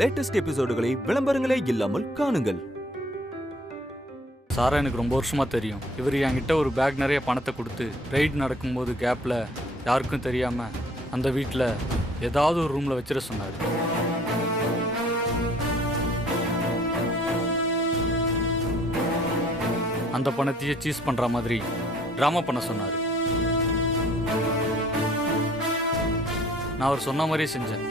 Latest எபிசோடுகளை விளம்பரங்களே இல்லாமல் காணுங்கள். சாரா எனக்கு ரொம்ப வருஷமா தெரியும். இவர் என்கிட்ட ஒரு பேக் நிறைய பணத்தை கொடுத்து ரைட் நடக்கும்போது கேப்ல யாருக்கும் தெரியாம அந்த வீட்டில் ஏதாவது ஒரு ரூம்ல வச்சிட சொன்னார். அந்த பணத்தையே சீஸ் பண்ற மாதிரி டிராமா பண்ண சொன்னார். நான் அவர் சொன்ன மாதிரியே செஞ்சேன்.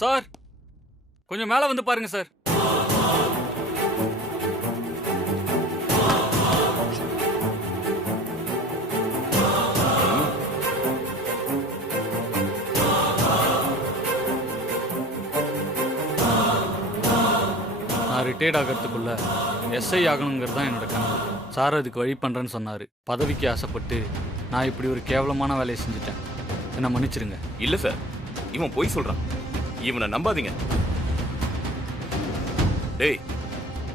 சார், கொஞ்சம் மேல வந்து பாருங்க சார். நான் ரிட்டையர்ட் ஆகிறதுக்குள்ள எஸ்ஐ ஆகணுங்கிறது தான் என்னோட கனவு. சார் அதுக்கு வழி பண்றேன்னு சொன்னாரு. பதவிக்கு ஆசைப்பட்டு நான் இப்படி ஒரு கேவலமான வேலையை செஞ்சுட்டேன். என்ன மன்னிச்சிருங்க. இல்ல சார், இவன் போய் சொல்றான். இவனை நம்பாதீங்க. டேய்,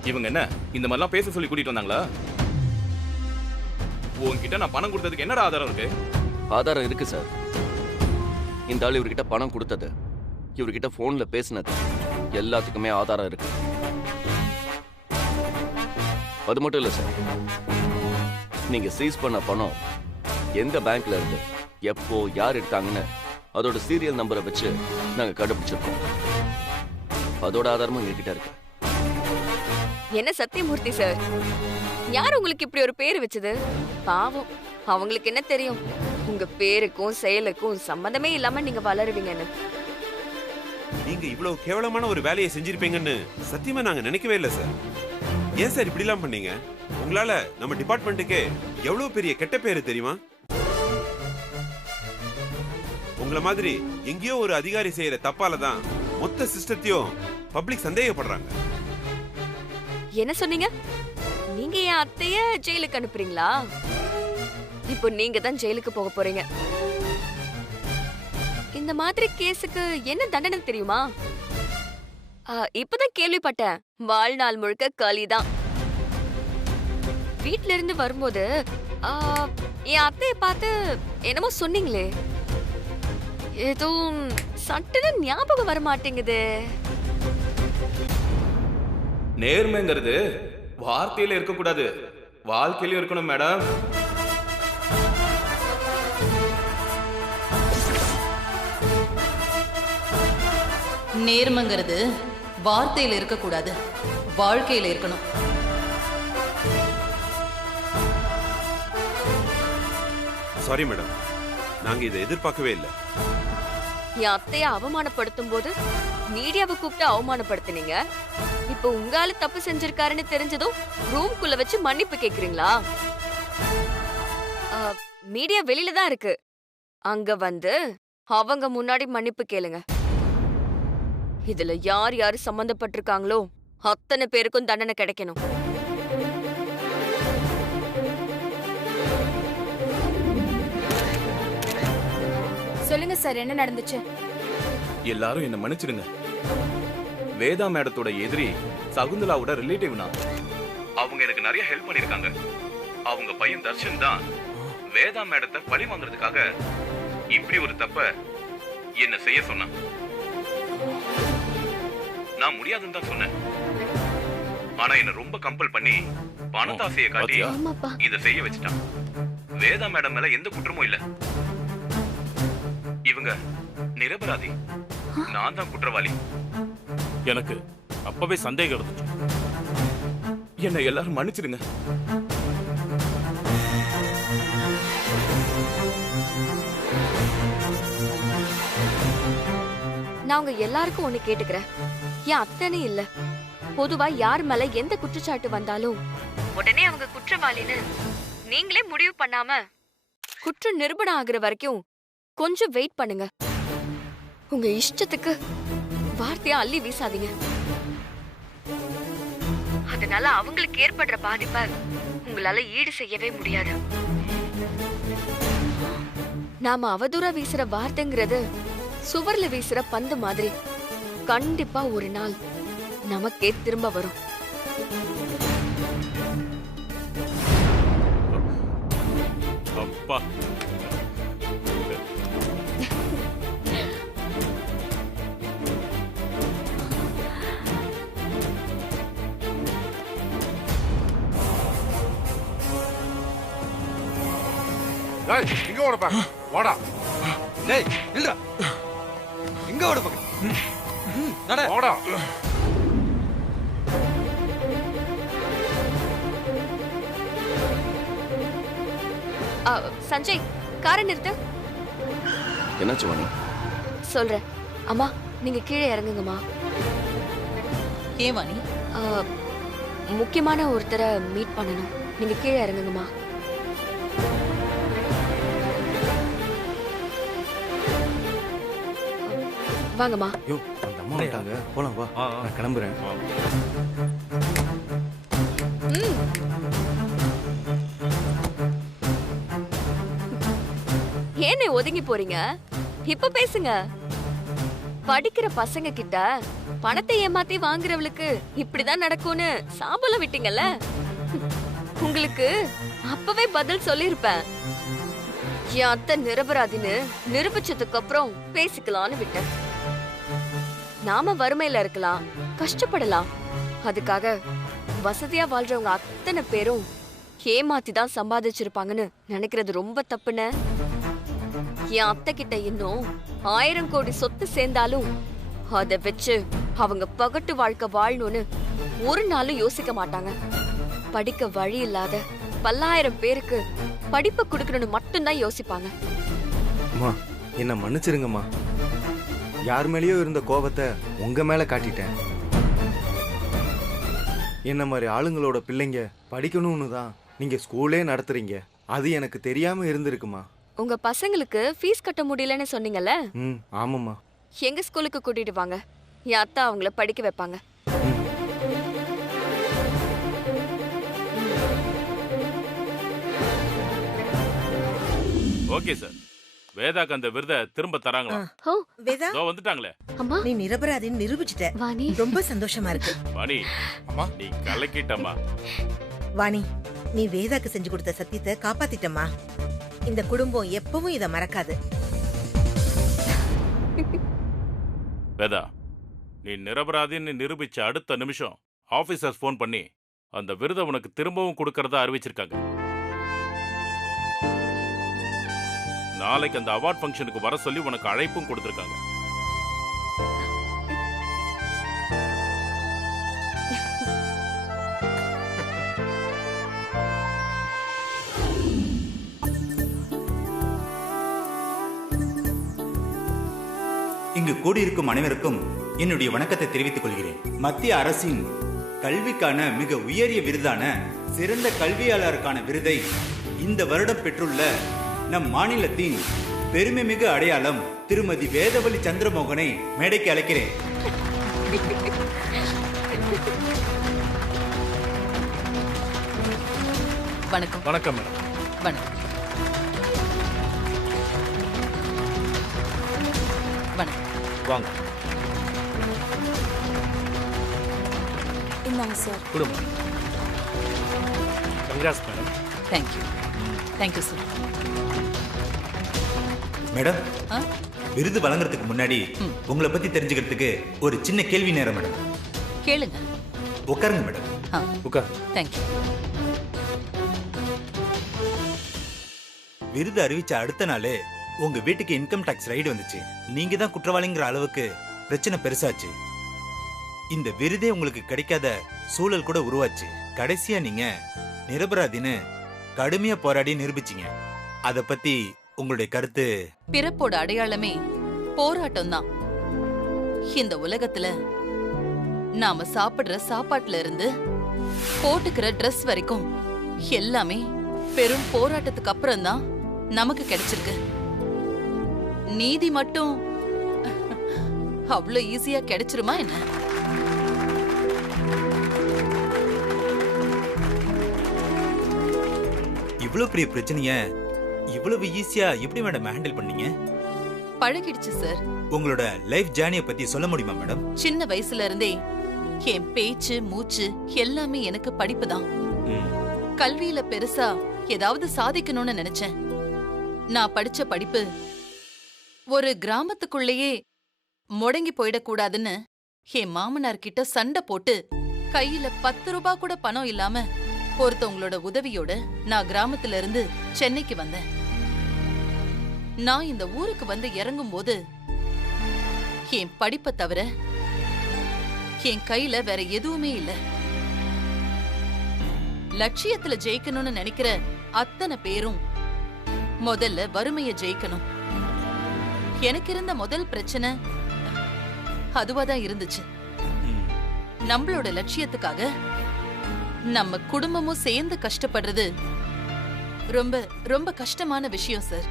இவங்க என்ன இந்த மாதிரிலாம் பேச சொல்லி கூட்டிட்டு வந்தாங்களா? உன்கிட்ட நான் பணம் கொடுத்ததுக்கு என்னடா ஆதாரம் இருக்கு? ஆதாரம் இருக்கு சார். இந்த ஆள் இவர்கிட்ட பணம் கொடுத்தது, இவர்கிட்ட போன்ல பேசினது, எல்லாத்துக்குமே ஆதாரம் இருக்கு. அது மட்டும் இல்ல சார், நீங்க சீஸ் பண்ண பணம் எந்த பேங்க்ல இருந்து எப்போ யார் எடுத்தாங்கன்னு அதோட சீரியல் நம்பரை வச்சு நாங்க கண்டுபிடிச்சிருக்கோம். அதோட ஆதாரமும் எங்ககிட்ட இருக்கு. என்ன சத்தியமூர்த்தி சார், யார் உங்களுக்கு இப்படி ஒரு பேர் வச்சது? பாவம், அவங்களுக்கு என்ன தெரியும் உங்க பேருக்கும் செயலுக்கும் சம்பந்தமே இல்லாம நீங்க வளருவீங்கன்னு. நீங்க இவ்வளவு கேவலமான ஒரு வேலையை செஞ்சிருப்பீங்கன்னு சத்தியமா நாங்க நினைக்கவே இல்லை சார். ஏன் சார் இப்படி எல்லாம் பண்ணீங்க? உங்களால நம்ம டிபார்ட்மெண்ட்டுக்கே எவ்வளவு பெரிய கெட்ட பேரு தெரியுமா? உங்கள மாதிரி எங்கேயோ ஒரு அதிகாரி செய்யற தப்பால தான் மொத்த சிஸ்டத்தையும் பப்ளிக் சந்தேகப்படுறாங்க. என்ன சொன்னீங்க? நீங்க என் அத்தைய ஜெயிலுக்கு அனுப்புறீங்களா? இப்போ நீங்க தான் ஜெயிலுக்கு போக போறீங்க. இந்த மாதிரி கேஸுக்கு என்ன தண்டனை தெரியுமா? இப்பதான் கேள்விப்பட்டேன். வாழ்நாள் முழுக்க களிதான். வீட்ல இருந்து வரும்போது என் அத்தைய பார்த்து என்னமோ சொன்னீங்களே, எதுவும் சட்டுன்னு ஞாபகம் வர மாட்டேங்குது. நேர்மைங்கிறது வார்த்தையில இருக்கக்கூடாது, வாழ்க்கையில இருக்கணும் மேடம். நேர்மைங்கிறது வார்த்தையில இருக்கக்கூடாது, வாழ்க்கையில இருக்கணும். சாரி மேடம், நாங்க இதை எதிர்பார்க்கவே இல்லை. என் அத்தைய அவமானப்படுத்தும் போது மீடியாவை கூப்பிட்டு அவமானப்படுத்தினீங்க. இப்போ உங்க ஆளு தப்பு செஞ்சிருக்காருன்னு தெரிஞ்சதும் ரூம்குள்ள வச்சு மன்னிப்பு கேக்குறீங்களா? மீடியா வெளியில தான் இருக்கு, அங்க வந்து அவங்க முன்னாடி மன்னிப்பு கேளுங்க. இதுல யார் யாரு சம்பந்தப்பட்டிருக்காங்களோ அத்தனை பேருக்கும் தண்டனை கிடைக்கணும். சொல்லுங்க சார், என்ன நடந்துச்சு? எல்லாரும் என்ன மன்னிச்சிடுங்க. வேதா மேடத்தோட எதிரி சகுந்தலாவோட ரிலேட்டிவ்னா. அவங்க எனக்கு நிறைய ஹெல்ப் பண்ணிருக்காங்க. அவங்க பையன் தர்ஷன் தான் வேதா மேடத்தை பழி வாங்குறதுக்காக இப்படி ஒரு தப்ப என்ன செய்ய சொன்னான். நான் முடியாதுன்னு தான் சொன்னேன். ஆனா என்ன ரொம்ப கம்பல் பண்ணி பணத்தாசையை காட்டி ஆமாப்பா. இத செய்ய வச்சுட்டான். வேதா மேடம் மேல எந்த குற்றமும் இல்ல. இவங்க நிரபராதி. நான் தான் குற்றவாளி. எனக்கு அப்பவே சந்தேகம் இருந்துச்சு. என்ன எல்லாரும் மன்னிச்சிடுங்க. நான் உங்க எல்லாருக்கும் ஒண்ணு கேட்டுக்கிறேன். என் அத்தனை இல்ல, பொதுவா யார் மேல எந்த குற்றச்சாட்டு வந்தாலும் உடனே அவங்க குற்றவாளின்னு நீங்களே முடிவு பண்ணாம குற்றம் நிரூபணம் ஆகுற வரைக்கும் கொஞ்சம் வெயிட் பண்ணுங்க. உங்க இஷ்டத்துக்கு வார்த்தையா அள்ளி வீசாதீங்க. அதனால அவங்களுக்கு ஏற்படுற பாதிப்பை உங்களால ஈடு செய்யவே முடியாது. நாம அவதூறா வீசுற வார்த்தைங்கிறது சுவர்ல வீசுற பந்து மாதிரி கண்டிப்பா ஒரு நாள் நமக்கே திரும்ப வரும். அப்பா இங்க ஓட பாக்க வாடா. டேய் நில்றா. எங்க ஓட பாக்க? நட. வாடா. சஞ்சய், காரை நிறுத்து. என்னாச்சு வாணி? சொல்றேன். அம்மா, நீங்க கீழே இறங்குங்கம்மா. ஏன் வாணி? முக்கியமான ஒருத்தரை மீட் பண்ணணும். நீங்க கீழே இறங்குங்கம்மா. வாங்கம்மா. யோ, அந்த அம்மா வந்துட்டாங்க. போலாம் வா. நான் கிளம்புறேன். ஏன்னு ஒதுங்கி போறீங்க? இப்ப பேசுங்க. படிக்கிற பசங்க கிட்ட பணத்தை ஏமாத்தி வாங்குறவளுக்கு இப்படிதான் நடக்கும்னு சாபலம் விட்டீங்கல்ல. உங்களுக்கு அப்பவே பதில் சொல்லிருப்பேன். என் அத்தை நிரபராதின்னு நிரூபிச்சதுக்கு அப்புறம் பேசிக்கலாம்னு விட்டேன். நாம வறுமையில இருக்கலாம், கஷ்டப்படலாம். அதுக்காக வசதியா வாழ்றவங்க அத்தனை பேரும் ஏமாத்தி தான் சம்பாதிச்சிருப்பாங்கன்னு நினைக்கிறது ரொம்ப தப்புன்னு. என் அத்தை கிட்ட இன்னும் 1000 கோடி சொத்து சேர்ந்தாலும் அதை வச்சு அவங்க பகட்டு வாழ்க்கை வாழணும்னு ஒரு நாளும் யோசிக்க மாட்டாங்க. படிக்க வழி இல்லாத பல்லாயிரம் பேருக்கு படிப்பை கொடுக்கணும்னு மட்டும்தான் யோசிப்பாங்க. அம்மா, என்ன மன்னிச்சிருங்கம்மா. யார் மேலேயோ இருந்த கோபத்தை உங்க மேல காட்டிட்டேன். என்ன மாதிரி ஆளுங்களோட பிள்ளைங்க படிக்கணும்னு தான் நீங்க ஸ்கூலே நடத்துறீங்க. அது எனக்கு தெரியாம இருந்திருக்குமா. உங்க பசங்களுக்கு ஃபீஸ் கட்ட முடியலன்னு சொன்னீங்கல்ல? ஆமாம்மா. எங்க ஸ்கூலுக்கு கூட்டிட்டு வாங்க. என் அத்தா அவங்கள படிக்க வைப்பாங்க. Okay sir. வேதாக்கு அந்த விருதை திரும்ப தராங்களா? வேதா, இதோ வந்துட்டாங்களே. அம்மா, நீ நிரபராதின்னு நிரூபிச்சிட்ட. வாணி, ரொம்ப சந்தோஷமா இருக்கு. வாணி, நீ கலக்கிட்டம்மா. வாணி, நீ வேதாக்கு செஞ்சு கொடுத்த சத்தியத்தை காப்பாத்திட்டம்மா. இந்த குடும்பம் எப்பவும் இத மறக்காது. வேதா, நீ நிரபராதின்னு நிரூபிச்ச அடுத்த நிமிஷம் ஆபீசர்ஸ் ஃபோன் பண்ணி அந்த விருதை உனக்கு திரும்பவும் கொடுக்கறதா அறிவிச்சிருக்காங்க. நாளைக்கு அந்த அவார்ட் ஃபங்க்ஷனுக்கு வர சொல்லி உனக்கு அழைப்பும் கொடுத்திருக்காங்க. இங்கு கூடியிருக்கும் அனைவருக்கும் என்னுடைய வணக்கத்தை தெரிவித்துக் கொள்கிறேன். மத்திய அரசின் கல்விக்கான மிக உயரிய விருதான சிறந்த கல்வியாளருக்கான விருதை இந்த வருடம் பெற்றுள்ள நம் மாநிலத்தின் பெருமைமிகு அடையாளம் திருமதி வேதவழி சந்திரமோகனை மேடைக்கு அழைக்கிறேன். வணக்கம். வணக்கம் மேடம். வணக்கம். வணக்கம். வாங்க. இந்தாங்க சார். குடும்பம். Congrats madam. Thank you. Thank you sir. Madam, விருது வழங்குறதுக்கு முன்னாடி உங்களை பத்தி தெரிஞ்சுக்கிறதுக்கு ஒரு சின்ன கேள்வி நேரம் மேடம். கேளுங்க. உட்காருங்க மேடம். உட்கார். தேங்க்யூ. விருது அறிவிச்ச அடுத்த நாளே உங்க வீட்டுக்கு இன்கம் டாக்ஸ் ரைடு வந்துச்சு. நீங்க தான் குற்றவாளிங்கிற அளவுக்கு பிரச்சனை பெருசாச்சு. இந்த விருதே உங்களுக்கு கிடைக்காத சூழல் கூட உருவாச்சு. கடைசியா நீங்க நிரபராதின்னு கடுமையா போராடி நிரூபிச்சீங்க. அத பத்தி உங்களுடைய கருத்து? பிறப்போட அடையாளமே போராட்டம் தான். இந்த உலகத்துல நாம சாப்பிடுற சாப்பாட்டுல இருந்து போட்டுக்கிற ட்ரெஸ் வரைக்கும் எல்லாமே பெரும் போராட்டத்துக்கு அப்புறம் தான் நமக்கு கிடைச்சிருக்கு. நீதி மட்டும் அவ்வளவு ஈஸியா கிடைச்சிருமா என்ன? இவ்வளவு பெரிய பிரச்சனைய இவ்வளவு ஈஸியா எப்படி மேடம் ஹேண்டில் பண்ணீங்க? பழகிடுச்சு சார். உங்களோட லைஃப் ஜேர்னியை பத்தி சொல்ல முடியுமா மேடம்? சின்ன வயசுல இருந்தே என் பேச்சு மூச்சு எல்லாமே எனக்கு படிப்பு தான். கல்வியில பெருசா ஏதாவது சாதிக்கணும்னு நினைச்சேன். நான் படிச்ச படிப்பு ஒரு கிராமத்துக்குள்ளேயே முடங்கி போயிடக்கூடாதுன்னு என் மாமனார் கிட்ட சண்டை போட்டு கையில 10 ரூபாய் கூட பணம் இல்லாம ஒருத்தவங்களோட உதவியோட நான் கிராமத்துல இருந்து சென்னைக்கு வந்தேன். நான் இந்த ஊருக்கு வந்து இறங்கும் போது என் படிப்பை தவிர என் கையில வேற எதுவுமே இல்ல. லட்சியத்துல ஜெயிக்கணும்னு நினைக்கிற அத்தனை பேரும் முதல்ல வறுமைய ஜெயிக்கணும். எனக்கு இருந்த முதல் பிரச்சனை அதுவாதான் இருந்துச்சு. நம்மளோட லட்சியத்துக்காக நம்ம குடும்பமும் சேர்ந்து கஷ்டப்படுறது ரொம்ப ரொம்ப கஷ்டமான விஷயம் சார்.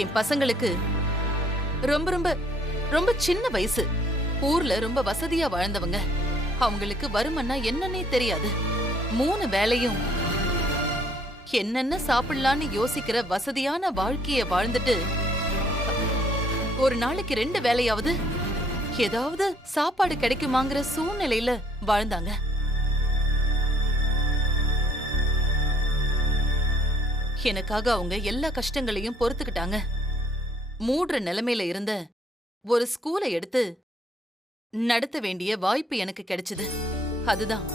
என் பசங்களுக்கு ரொம்ப ரொம்ப ரொம்ப சின்ன வயசு. ஊர்ல ரொம்ப வசதியா வாழ்ந்தவங்க. அவங்களுக்கு வருமன்னா என்னன்னே தெரியாது. 3 வேளையும் என்னென்ன சாப்பிடலான்னு யோசிக்கிற வசதியான வாழ்க்கைய வாழ்ந்துட்டு ஒரு நாளைக்கு 2 வேளையாவது ஏதாவது சாப்பாடு கிடைக்குமாங்கிற சூழ்நிலையில வாழ்ந்தாங்க. எனக்காக அவங்க எல்லா கஷ்டங்களையும் பொறுத்துக்கிட்டாங்க. மூடுற நிலைமையில இருந்த ஒரு ஸ்கூலை எடுத்து நடத்த வேண்டிய வாய்ப்பு எனக்கு கிடைச்சது. அதுதான்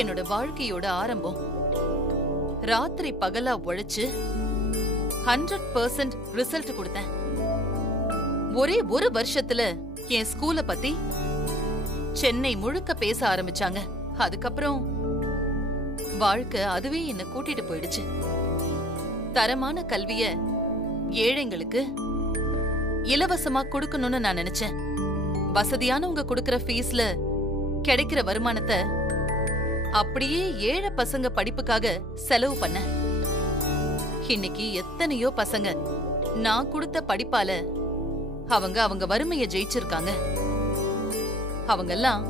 என்னோட வாழ்க்கையோட ஆரம்பம். ராத்திரி பகலா உழைச்சு 100% ரிசல்ட் கொடுத்தேன். ஒரே ஒரு வருஷத்துல என் ஸ்கூலை பத்தி சென்னை முழுக்க பேச ஆரம்பிச்சாங்க. அதுக்கப்புறம் வாழ்க்கை அதுவே என்ன கூட்டிட்டு போயிடுச்சு. தரமான கல்விய ஏழைங்களுக்கு இலவசமா கொடுக்கணும்னு நான் நினைச்சேன். வசதியானவங்க கொடுக்கிற ஃபீஸ்ல கிடைக்கிற வருமானத்தை அப்படியே ஏழை பசங்க படிப்புக்காக செலவு பண்ண. இன்னைக்கு எத்தனையோ பசங்க நான் கொடுத்த படிப்பால அவங்க வறுமையை ஜெயிச்சிருக்காங்க. அவங்கெல்லாம்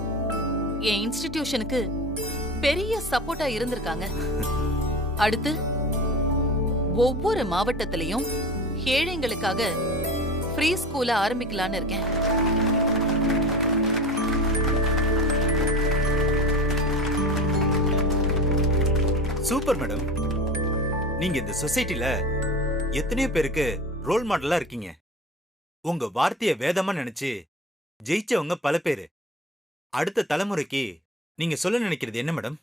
என் இன்ஸ்டிடியூஷனுக்கு பெரிய சப்போர்ட்டா இருந்திருக்காங்க. அடுத்து ஒவ்வொரு மாவட்டத்திலையும் ஏழைங்களுக்காக ஃப்ரீ ஸ்கூல ஆரம்பிக்கலான்னு இருக்கேன். Super madam. நீங்க இந்த சொசைட்டில எத்தனையோ பேருக்கு ரோல் மாடலா இருக்கீங்க. உங்க வார்த்தைய வேதமா நினைச்சு ஜெயிச்சவங்க பல பேரு. அடுத்த தலைமுறைக்கு நீங்க சொல்ல நினைக்கிறது என்ன மேடம்?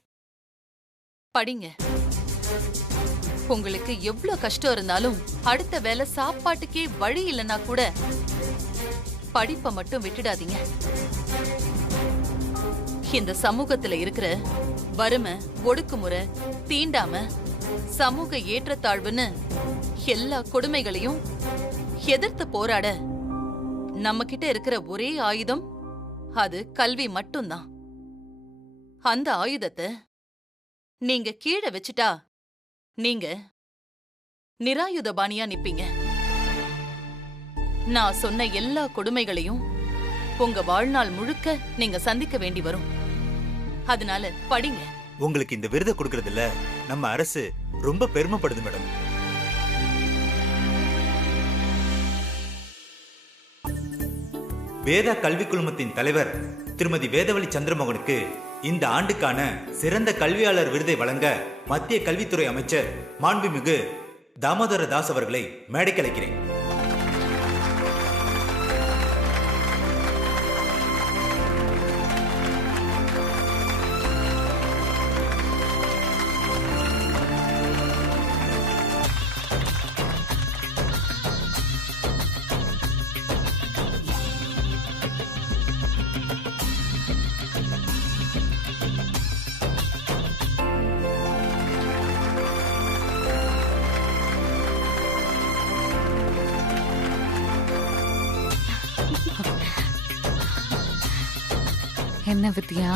படிங்க. உங்களுக்கு எவ்வளவு கஷ்டம் இருந்தாலும் அடுத்த வேளை சாப்பாட்டுக்கே வழி இல்லைன்னா கூட படிப்பை மட்டும் விட்டுடாதீங்க. இந்த சமூகத்துல இருக்கிற வறுமை, ஒடுக்குமுறை, தீண்டாம, சமூக ஏற்றத்தாழ்வுன்னு எல்லா கொடுமைகளையும் எதிர்த்து போராட நம்ம கிட்ட இருக்கிற ஒரே ஆயுதம் அது கல்வி மட்டும்தான். அந்த ஆயுதத்தை நீங்க கீழே வச்சுட்டா நீங்க நிராயுதபாணியா நிப்பீங்க. நான் சொன்ன எல்லா கொடுமைகளையும் உங்க வாழ்நாள் முழுக்க நீங்க சந்திக்க வேண்டி வரும். அதனால படிங்க. உங்களுக்கு இந்த விருதை கொடுக்கறதுல நம்ம அரசு ரொம்ப பெருமைப்படுது மேடம். வேதா கல்வி குழுமத்தின் தலைவர் திருமதி வேதவழி சந்திரமோகனுக்கு இந்த ஆண்டுக்கான சிறந்த கல்வியாளர் விருதை வழங்க மத்திய கல்வித்துறை அமைச்சர் மாண்புமிகு தாமோதர தாஸ் அவர்களை மேடைக்கு அழைக்கிறேன். என்ன வித்யா,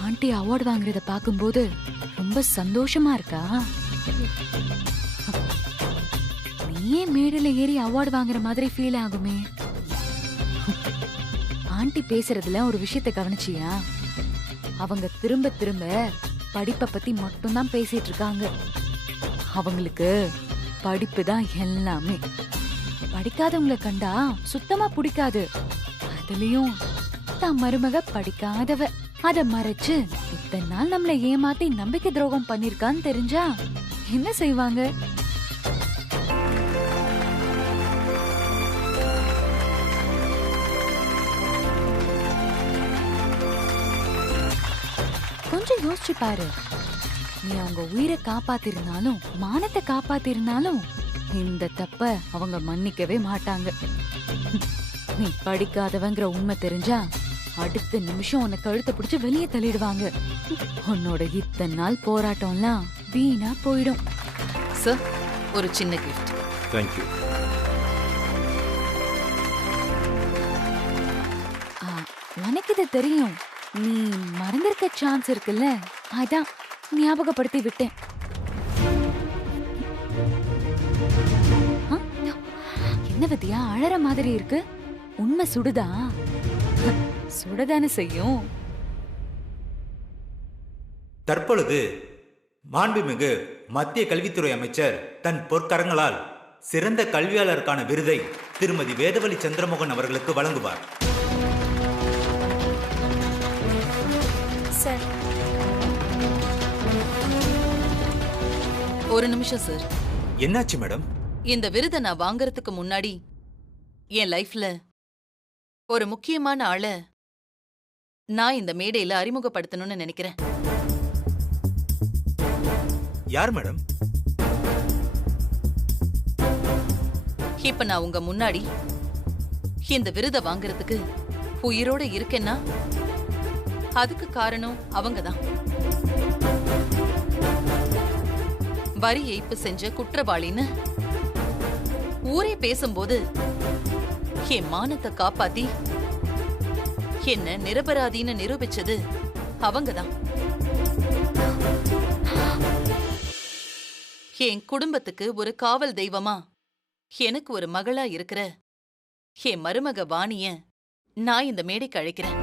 ஆண்டி அவார்டு வாங்குறத பாக்கும்போது ரொம்ப சந்தோஷமா இருக்கா? நீயே மேடையில ஏறி அவார்டு வாங்குற மாதிரி ஃபீல் ஆகுமே. ஆண்டி பேசுறதுல ஒரு விஷயத்தை கவனிச்சியா? அவங்க திரும்ப திரும்ப படிப்பை பத்தி மட்டும்தான் பேசிட்டு இருக்காங்க. அவங்களுக்கு படிப்பு தான் எல்லாமே. படிக்காதவங்களை கண்டா சுத்தமா பிடிக்காது. அதுலயும் தான் மருமக படிக்காதவ, அத மறைச்சு இத்தனை நாள் நம்மள ஏமாத்தி நம்பிக்கை துரோகம் பண்ணிருக்கான்னு தெரிஞ்சா என்ன செய்வாங்க? கொஞ்சம் யோசிச்சு பாரு. நீ அவங்க உயிரை காப்பாத்திருந்தாலும் மானத்தை காப்பாத்திருந்தாலும் இந்த தப்ப அவங்க மன்னிக்கவே மாட்டாங்க. நீ படிக்காதவங்கிற உண்மை தெரிஞ்சா அடுத்த நிமிஷம் உன்னை கழுத்தை பிடிச்சு வெளியே தள்ளிடுவாங்க. உன்னோட இத்தனை நாள் போராட்டம்லாம் வீணா போயிடும். சார், ஒரு சின்ன கிஃப்ட். தேங்க்யூ. உனக்கு இது தெரியும், நீ மறந்திருக்க சான்ஸ் இருக்குல்ல, அதான் ஞாபகப்படுத்தி விட்டேன். என்ன வித்யா, அழற மாதிரி இருக்கு? உண்மை சுடுதா? சுடதானே செய்யும். தற்பொழுது மாண்புமிகு மத்திய கல்வித்துறை அமைச்சர் தன் பொற்கரங்களால் சிறந்த கல்வியாளருக்கான விருதை திருமதி வேதவழி சந்திரமோகன் அவர்களுக்கு வழங்குவார். சார், ஒரு நிமிஷம் சார். என்னாச்சு மேடம்? இந்த விருதை நான் வாங்கறதுக்கு முன்னாடி என் லைஃப்ல ஒரு முக்கியமான ஆள நான் இந்த மேடையில அறிமுகப்படுத்தணும்னு நினைக்கிறேன். யார் மேடம்? இப்ப நான் உங்க முன்னாடி இந்த விருதை வாங்கறதுக்கு உயிரோட இருக்கேன்னா அதுக்கு காரணம் அவங்கதான். வரி ஏய்ப்பு செஞ்ச குற்றவாளின்னு ஊரே பேசும்போது என் மானத்தை காப்பாத்தி என்ன நிரபராதின்னு நிரூபிச்சது அவங்கதான். என் குடும்பத்துக்கு ஒரு காவல் தெய்வமா எனக்கு ஒரு மகளா இருக்கிற என் மருமக வாணிய நான் இந்த மேடைக்கு அழைக்கிறேன்.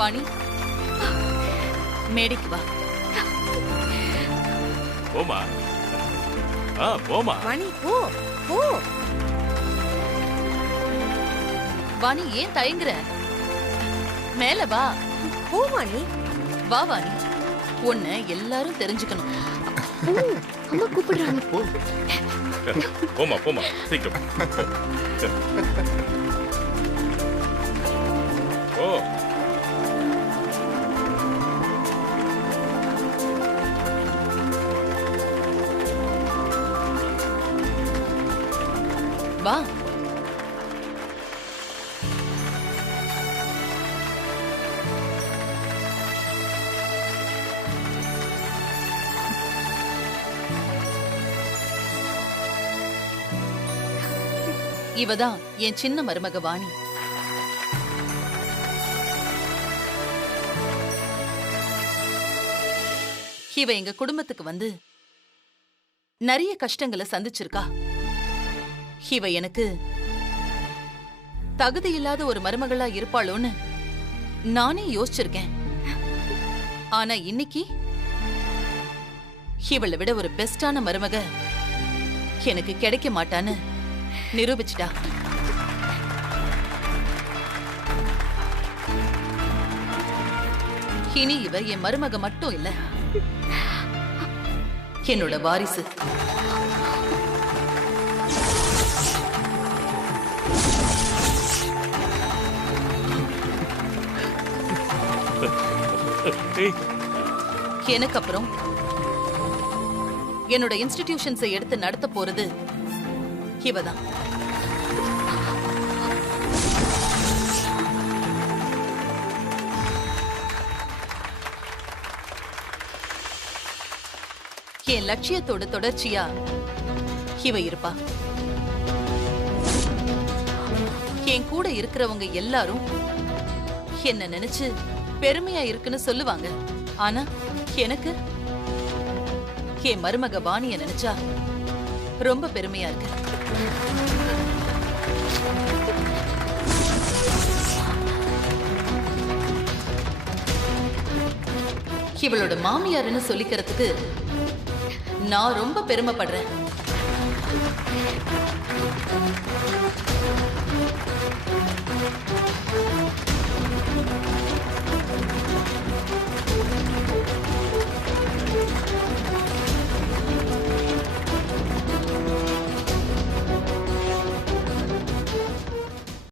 வாணி, மேடைக்கு வா. போமா. போமா. வாணி, போ போ. வாணி, ஏன் தயங்குற? மேல வா. போ வாணி. வா வாணி, உன்னை எல்லாரும் தெரிஞ்சுக்கணும். அம்மா கூப்பிடுறாங்க. போமா போமா, சீக்கிரம். ஓ, வா. இவதான் என் சின்ன மருமக வாணி. இவ எங்க குடும்பத்துக்கு வந்து நிறைய கஷ்டங்களை சந்திச்சிருக்கா. இவ எனக்கு தகுதி இல்லாத ஒரு மருமகளா இருப்பாளோன்னு நானே யோசிச்சிருக்கேன். ஆனா இன்னைக்கு இவளை விட ஒரு பெஸ்டான மருமக எனக்கு கிடைக்க மாட்டான்னு நிரூபிச்சிட்டா. இனி இவ என் மருமக மட்டும் இல்ல, என்னோட வாரிசு. எனக்கு அப்புறம் என்னோட இன்ஸ்டிடியூஷன்ஸை எடுத்து நடத்த போறது இவதான். என் லட்சியத்தோட தொடர்ச்சியா இவ இருப்பா. என் கூட இருக்கிறவங்க எல்லாரும் என்ன நினைச்சு பெருமையா இருக்குன்னு சொல்லுவாங்க. ஆனா எனக்கு என் மருமக வாணிய நினைச்சா ரொம்ப பெருமையா இருக்கு. இவளோட மாமியாருன்னு சொல்லிக்கிறதுக்கு நான் ரொம்ப பெருமைப்படுறேன்.